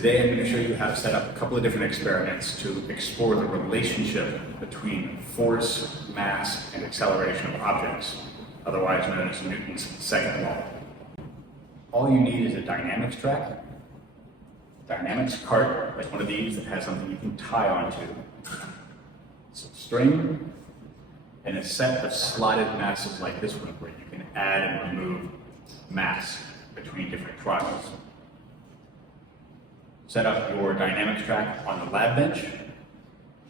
Today I'm going to show you how to set up a couple of different experiments to explore the relationship between force, mass, and acceleration of objects, otherwise known as Newton's second law. All you need is a dynamics track, dynamics cart, like one of these that has something you can tie onto, some string, and a set of slotted masses like this one where you can add and remove mass between different trials. Set up your dynamics track on the lab bench,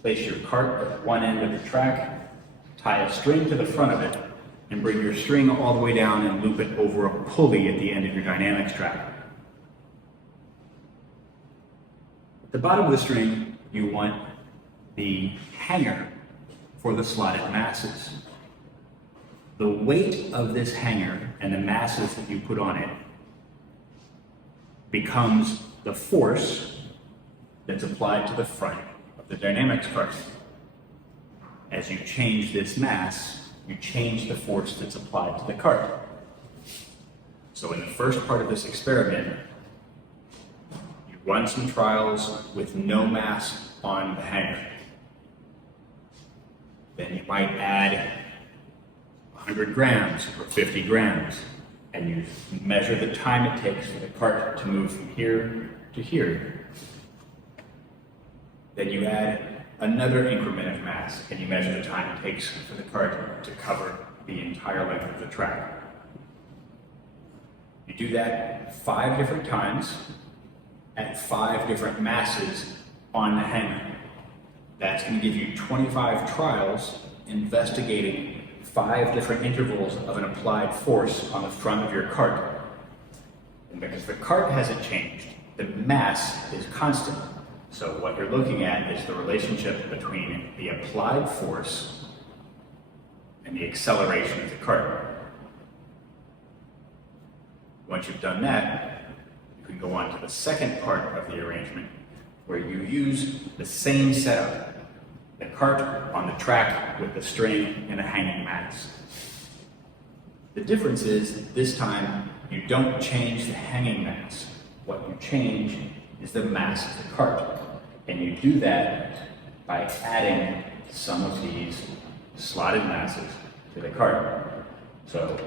place your cart at one end of the track, tie a string to the front of it, and bring your string all the way down and loop it over a pulley at the end of your dynamics track. At the bottom of the string, you want the hanger for the slotted masses. The weight of this hanger and the masses that you put on it becomes the force that's applied to the front of the dynamics cart. As you change this mass, you change the force that's applied to the cart. So in the first part of this experiment, you run some trials with no mass on the hanger. Then you might add 100 grams or 50 grams, and you measure the time it takes for the cart to move from here to here. Then you add another increment of mass, and you measure the time it takes for the cart to cover the entire length of the track. You do that 5 different times at 5 different masses on the hanger. That's going to give you 25 trials investigating 5 different intervals of an applied force on the front of your cart. And because the cart hasn't changed, the mass is constant. So what you're looking at is the relationship between the applied force and the acceleration of the cart. Once you've done that, you can go on to the second part of the arrangement, where you use the same setup. The cart on the track with the string and a hanging mass. The difference is, this time, you don't change the hanging mass. What you change is the mass of the cart. And you do that by adding some of these slotted masses to the cart. So,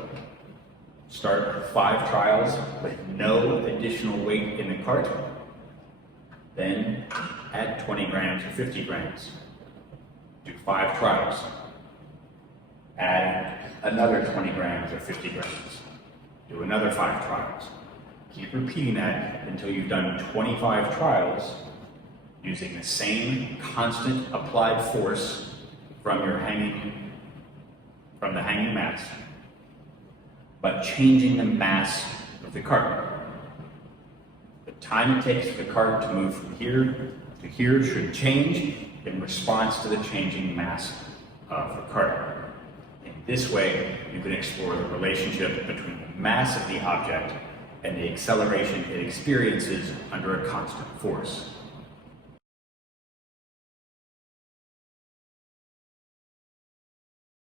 start 5 trials with no additional weight in the cart. Then add 20 grams or 50 grams. Do 5 trials. Add another 20 grams or 50 grams. Do another 5 trials. Keep repeating that until you've done 25 trials using the same constant applied force from the hanging mass, but changing the mass of the cart. The time it takes for the cart to move from here to here should change in response to the changing mass of the cart. In this way, you can explore the relationship between the mass of the object and the acceleration it experiences under a constant force.